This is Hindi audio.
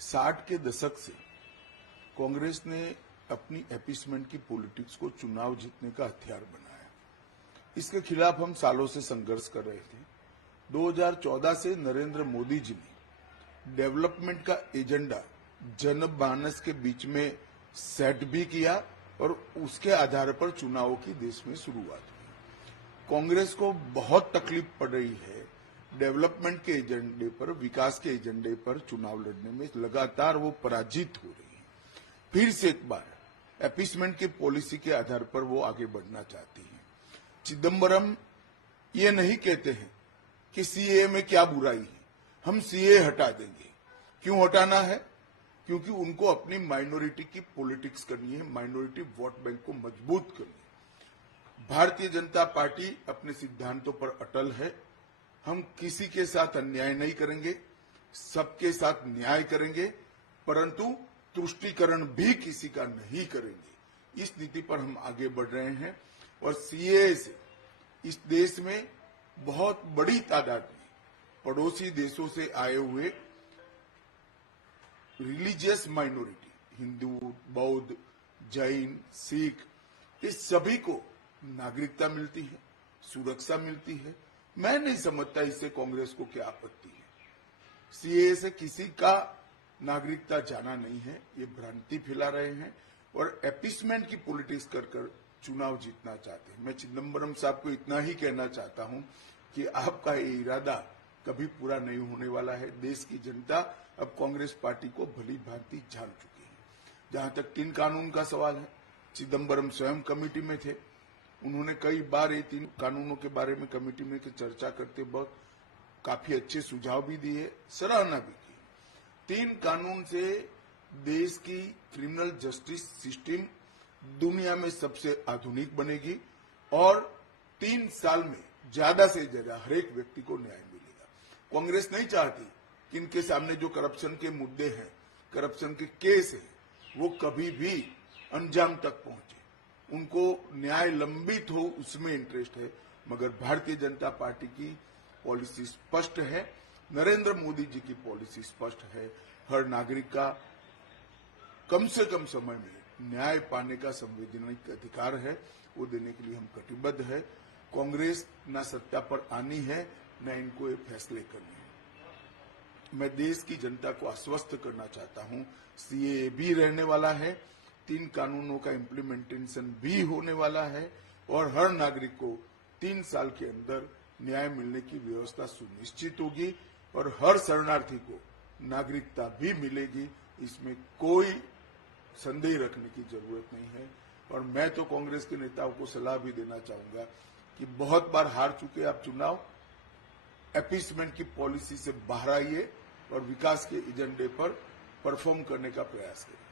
60 के दशक से कांग्रेस ने अपनी अपीसमेंट की पॉलिटिक्स को चुनाव जीतने का हथियार बनाया। इसके खिलाफ हम सालों से संघर्ष कर रहे थे। 2014 से नरेंद्र मोदी जी ने डेवलपमेंट का एजेंडा जनमानस के बीच में सेट भी किया और उसके आधार पर चुनावों की देश में शुरुआत हुई। कांग्रेस को बहुत तकलीफ पड़ रही है डेवलपमेंट के एजेंडे पर, विकास के एजेंडे पर चुनाव लड़ने में। लगातार वो पराजित हो रही है। फिर से एक बार अपीसमेंट की पॉलिसी के आधार पर वो आगे बढ़ना चाहती है। चिदम्बरम ये नहीं कहते हैं कि सीए में क्या बुराई है, हम सीए हटा देंगे। क्यों हटाना है? क्योंकि उनको अपनी माइनॉरिटी की पॉलिटिक्स करनी है, माइनॉरिटी वोट बैंक को मजबूत करनी है। भारतीय जनता पार्टी अपने सिद्धांतों पर अटल है। हम किसी के साथ अन्याय नहीं करेंगे, सबके साथ न्याय करेंगे, परंतु तुष्टीकरण भी किसी का नहीं करेंगे। इस नीति पर हम आगे बढ़ रहे हैं और सीए से इस देश में बहुत बड़ी तादाद में पड़ोसी देशों से आए हुए रिलीजियस माइनॉरिटी, हिंदू, बौद्ध, जैन, सिख, इस सभी को नागरिकता मिलती है, सुरक्षा मिलती है। मैं नहीं समझता इससे कांग्रेस को क्या आपत्ति है। सीए से किसी का नागरिकता जाना नहीं है, ये भ्रांति फैला रहे हैं और अपीसमेंट की पॉलिटिक्स कर चुनाव जीतना चाहते हैं। मैं चिदम्बरम साहब को इतना ही कहना चाहता हूं कि आपका ये इरादा कभी पूरा नहीं होने वाला है। देश की जनता अब कांग्रेस पार्टी को भली भांति जान चुकी है। जहां तक 3 कानून का सवाल है, चिदम्बरम स्वयं कमेटी में थे। उन्होंने कई बार ये 3 कानूनों के बारे में कमेटी में चर्चा करते वक्त काफी अच्छे सुझाव भी दिए, सराहना भी की। 3 कानून से देश की क्रिमिनल जस्टिस सिस्टम दुनिया में सबसे आधुनिक बनेगी और 3 साल में ज्यादा से ज्यादा हर एक व्यक्ति को न्याय मिलेगा। कांग्रेस नहीं चाहती कि इनके सामने जो करप्शन के मुद्दे हैं, करप्शन के केस हैं, वो कभी भी अंजाम तक पहुंचे। उनको न्याय लंबित हो, उसमें इंटरेस्ट है। मगर भारतीय जनता पार्टी की पॉलिसी स्पष्ट है, नरेंद्र मोदी जी की पॉलिसी स्पष्ट है। हर नागरिक का कम से कम समय में न्याय पाने का संवैधानिक अधिकार है, वो देने के लिए हम कटिबद्ध है। कांग्रेस न सत्ता पर आनी है, न इनको ये फैसले करने हैं। मैं देश की जनता को आश्वस्त करना चाहता हूं, सीए भी रहने वाला है, 3 कानूनों का इम्प्लीमेंटेशन भी होने वाला है और हर नागरिक को 3 साल के अंदर न्याय मिलने की व्यवस्था सुनिश्चित होगी और हर शरणार्थी को नागरिकता भी मिलेगी। इसमें कोई संदेह रखने की जरूरत नहीं है। और मैं तो कांग्रेस के नेताओं को सलाह भी देना चाहूंगा कि बहुत बार हार चुके आप चुनाव, अपीसमेंट की पॉलिसी से बाहर आइए और विकास के एजेंडे पर परफॉर्म करने का प्रयास करिए।